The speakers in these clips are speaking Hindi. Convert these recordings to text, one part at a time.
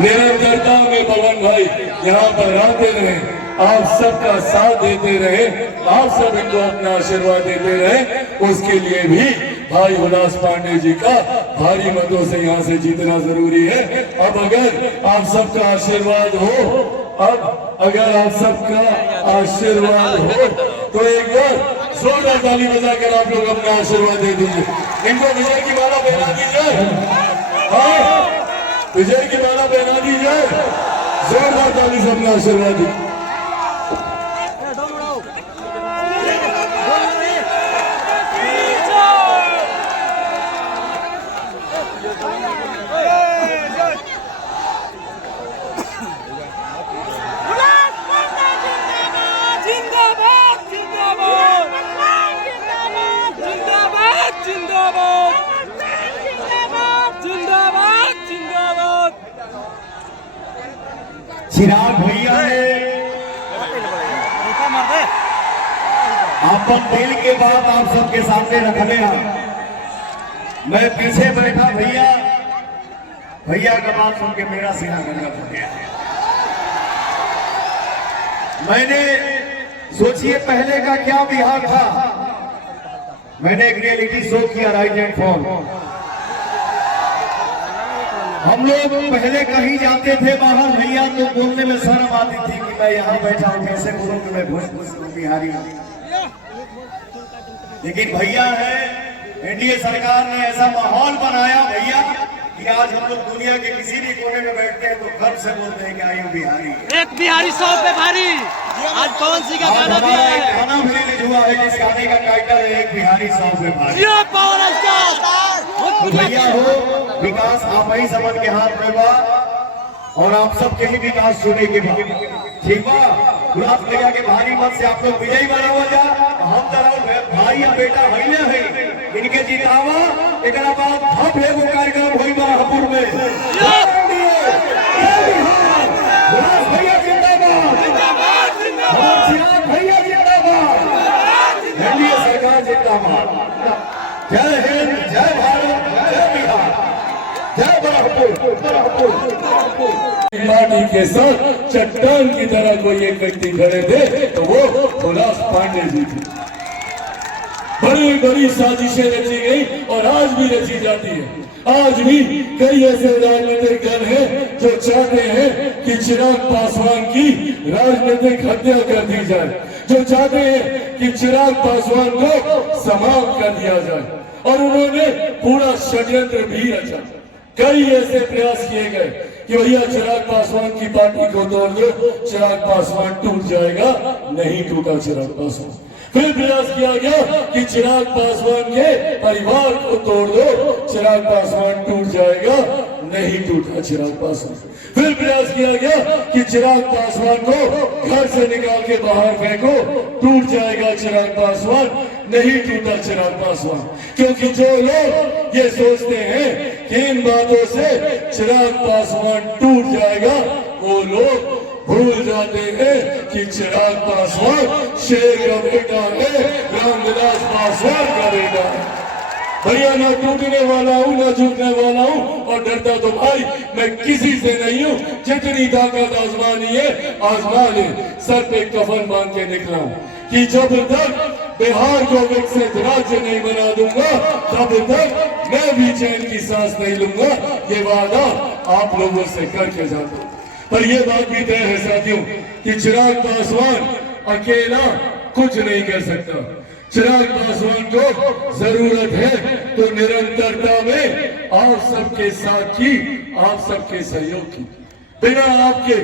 निरंतरता में पवन भाई यहाँ पर आते रहे, आप सबका साथ देते रहे, आप सब इनको अपना आशीर्वाद देते रहे, उसके लिए भी भाई हुलास पांडे जी का भारी मतों से यहाँ से जीतना जरूरी है। अब अगर आप सबका आशीर्वाद हो, अब अगर आप सबका आशीर्वाद हो तो एक बार जोरदार ताली बजाकर आप लोग अपना आशीर्वाद दे दीजिए। इनको विजय की माला पहना दीजिए, विजय की माला पहना दीजिए, जोरदार ताली से अपना आशीर्वाद दीजिए। चिराग भैया ने अपन दिल के बात आप सबके सामने रखने हैं। मैं पीछे बैठा भैया, भैया का बात सुन के मेरा सीना गंगा हो गया। मैंने सोचिए पहले का क्या बिहार था। मैंने एक रियलिटी शो किया, राइट एंड फॉल। हम लोग पहले कहीं जाते थे बाहर भैया तो बोलने में शर्म आती थी कि मैं यहाँ बैठा हूँ, कैसे बोलूँ कि मैं भोजपुर बिहारी हूँ। लेकिन भैया है, एनडीए सरकार ने ऐसा माहौल बनाया भैया कि आज हम लोग दुनिया के किसी भी कोने में बैठते हैं तो गर्व से बोलते हैं कि आई हूँ बिहारी। एक बिहारी 100 पे भारी। आज पवन सिंह का गाना भी है, गाना भी रिलीज हुआ है जिस गाने का टाइटल है एक बिहारी 100 पे भारी। ये पवन भैया हो, विकास आप ही समझ के हाथ में बा और आप सबके ही विकास सुने के बाद ठीक बा। गुलाब भैया के भारी मत से आप लोग विजयी बनावा जा। हम तरह भाई या बेटा भैया है, इनके जितावा एक बाद भव्य वो कार्यक्रम हुई बराहपुर में। गुलाब भैया जिंदाबाद, चिराग भैया जिंदाबाद, एनडीए सरकार जिंदाबाद। जय हिंद, जय भारत, जय बिहार, जय बराहपुर। पार्टी के साथ चट्टान की तरह कोई एक व्यक्ति खड़े थे तो वो हुलास पांडे जी थे। बड़ी बड़ी साजिशें रची गई और आज भी रची जाती है। आज भी कई ऐसे राजनीतिक दल हैं जो चाहते हैं कि चिराग पासवान की राजनीतिक हत्या कर दी जाए, जो चाहते हैं कि चिराग पासवान को समाप्त कर दिया जाए। और उन्होंने पूरा षड्यंत्र भी रचा। कई ऐसे प्रयास किए गए कि भैया चिराग पासवान की पार्टी को तोड़ दो, चिराग पासवान टूट जाएगा। नहीं टूटा चिराग पासवान। फिर प्रयास किया गया कि चिराग पासवान के परिवार को तोड़ दो, चिराग पासवान टूट जाएगा। नहीं टूटा चिराग पासवान। फिर प्रयास किया गया कि चिराग पासवान को घर से निकाल के बाहर फेंको, टूट जाएगा चिराग पासवान। नहीं टूटा चिराग पासवान। क्योंकि जो लोग ये सोचते हैं कि इन बातों से चिराग पासवान टूट जाएगा, वो लोग भूल जाते हैं कि चिराग पासवान शेर का बेटा है, रामविलास पासवान का बेटा है। भैया ना टूटने वाला हूँ ना झुकने वाला हूँ, और डरता तो भाई मैं किसी से नहीं हूँ। जितनी ताकत आजमानी है आजमा ले। सर पे कफन बांध के निकला हूँ कि जब तक बिहार को विकसित राज्य नहीं बना दूंगा तब तक मैं भी चैन की सांस नहीं लूंगा। ये वादा आप लोगों से करके जाता हूँ। पर ये बात भी तय है साथियों कि चिराग पासवान अकेला कुछ नहीं कर सकता। चिराग पासवान को जरूरत है तो निरंतरता में आप सबके साथ की, आप सबके सहयोग की। बिना आपके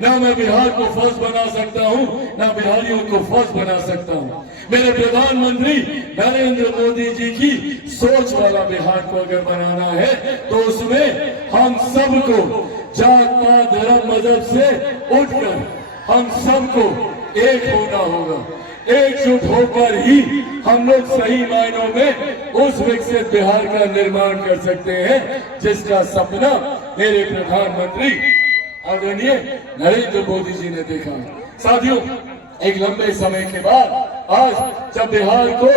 ना मैं बिहार को फर्स्ट बना सकता हूं, ना बिहारियों को फर्स्ट बना सकता हूं। मेरे प्रधानमंत्री नरेंद्र मोदी जी की सोच वाला बिहार को अगर बनाना है तो उसमें हम सबको जात पात धर्म मजहब से उठकर हम सबको एक होना होगा। एकजुट होकर ही हम लोग सही मायनों में उस विकसित बिहार का निर्माण कर सकते हैं जिसका सपना मेरे प्रधानमंत्री आदरणीय नरेंद्र मोदी जी ने देखा। साथियों, एक लंबे समय के बाद आज जब बिहार को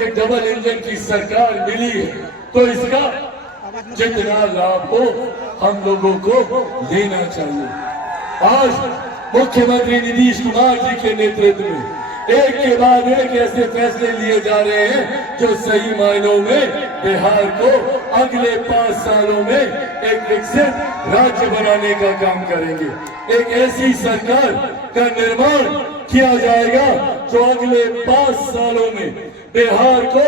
ये डबल इंजन की सरकार मिली है तो इसका जितना लाभ हो हम लोगों को लेना चाहिए। आज मुख्यमंत्री नीतीश कुमार जी के नेतृत्व में एक के बाद एक ऐसे फैसले लिए जा रहे हैं जो सही मायनों में बिहार को अगले 5 सालों में एक विकसित राज्य बनाने का काम करेंगे। एक ऐसी सरकार का निर्माण किया जाएगा जो अगले 5 सालों में बिहार को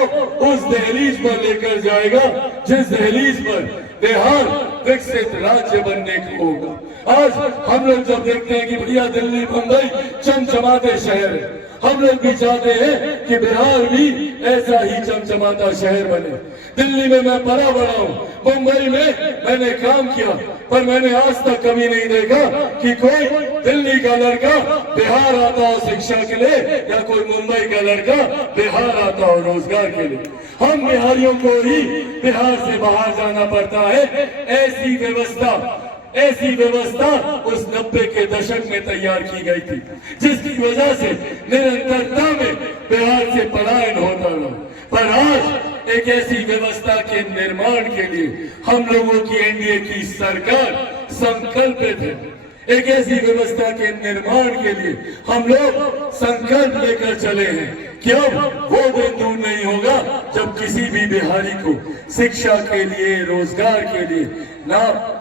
उस दहलीज पर लेकर जाएगा जिस दहलीज पर बिहार विकसित राज्य बनने को होगा। आज हम लोग जब देखते हैं कि भैया दिल्ली मुंबई चमचमाते शहर है, हम लोग भी चाहते हैं कि बिहार भी ऐसा ही चमचमाता शहर बने। दिल्ली में मैं पला बड़ा हूँ, मुंबई में मैंने काम किया, पर मैंने आज तक कभी नहीं देखा कि कोई दिल्ली का लड़का बिहार आता हो शिक्षा के लिए या कोई मुंबई का लड़का बिहार आता हो रोजगार के लिए। हम बिहारियों को ही बिहार से बाहर जाना पड़ता है। ऐसी व्यवस्था उस 90 के दशक में तैयार की गई थी, जिसकी वजह से निरंतरता में बिहार से पलायन होता रहा। पर आज एक ऐसी व्यवस्था के निर्माण के लिए हम लोगों की एनडीए की सरकार संकल्पित है। एक ऐसी व्यवस्था के निर्माण के लिए हम लोग संकल्प लेकर चले हैं कि अब वो दिन दूर नहीं होगा जब किसी भी बिहारी को शिक्षा के लिए, रोजगार के लिए ना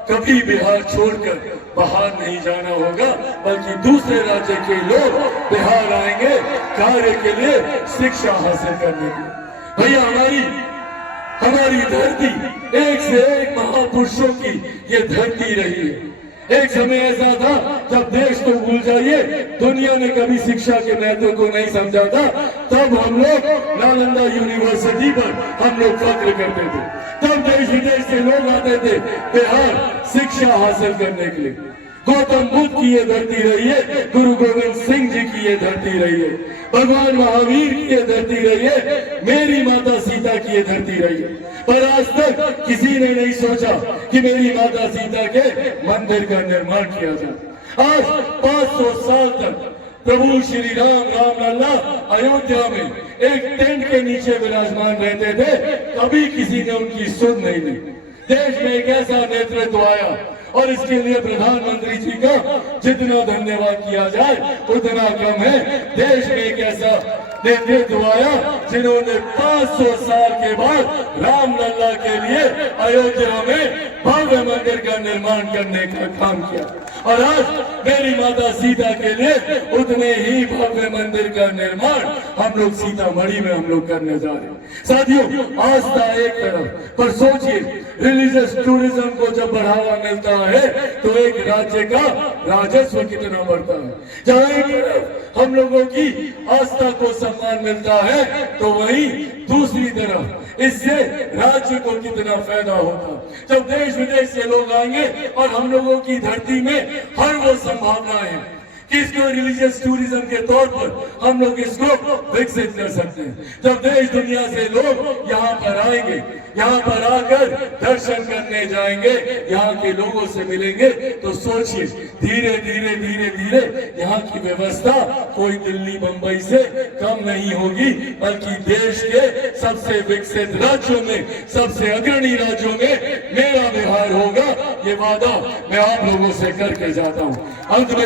कभी बिहार छोड़कर बाहर नहीं जाना होगा, बल्कि दूसरे राज्य के लोग बिहार आएंगे कार्य के लिए, शिक्षा हासिल करने के लिए। भैया हमारी धरती एक से एक महापुरुषों की ये धरती रही है। एक समय ऐसा था जब देश तो भूल जाइए, दुनिया ने कभी शिक्षा के महत्व को नहीं समझा था। तब हम लोग नालंदा यूनिवर्सिटी पर हम लोग फख्र करते थे। तब देश विदेश से लोग आते थे बिहार शिक्षा हासिल करने के लिए। गौतम बुद्ध की ये धरती रही है, गुरु गोविंद सिंह जी की ये धरती रही है, भगवान महावीर की ये धरती रही है, मेरी माता सीता की ये धरती रही है। पर आज तक किसी ने नहीं सोचा कि मेरी माता सीता के मंदिर का निर्माण किया जाए। आज 500 साल तक प्रभु श्री राम लल्ला अयोध्या में एक टेंट के नीचे विराजमान रहते थे, कभी किसी ने उनकी सुध नहीं ली। देश में एक ऐसा नेतृत्व आया और इसके लिए प्रधानमंत्री जी का जितना धन्यवाद किया जाए उतना कम है। देश में एक ऐसा नेतृत्व आया जिन्होंने 500 साल के बाद राम लल्ला के लिए अयोध्या में भव्य मंदिर का निर्माण करने का काम किया। और आज मेरी माता सीता के लिए उतने ही भव्य मंदिर का निर्माण हम लोग सीतामढ़ी में हम लोग करने जा रहे हैं। साथियों, आस्था एक तरफ, पर सोचिए रिलीजियस टूरिज्म को जब बढ़ावा मिलता है तो एक राज्य का राजस्व कितना बढ़ता है। जहाँ एक तरफ हम लोगों की आस्था को सम्मान मिलता है तो वहीं दूसरी तरफ इससे राज्य को कितना फायदा होता। जब देश विदेश से लोग आएंगे और हम लोगों की धरती में हर वो संभावनाएं हैं कि इसको रिलीजियस टूरिज्म के तौर पर हम लोग इसको विकसित कर सकते हैं। जब देश दुनिया से लोग यहाँ पर आएंगे, यहाँ पर आकर दर्शन करने जाएंगे, यहाँ के लोगों से मिलेंगे, तो सोचिए धीरे धीरे यहाँ की व्यवस्था कोई दिल्ली मुंबई से कम नहीं होगी, बल्कि देश के सबसे विकसित राज्यों में, सबसे अग्रणी राज्यों में मेरा बिहार होगा। ये वादा मैं आप लोगों से करके जाता हूँ। अंत में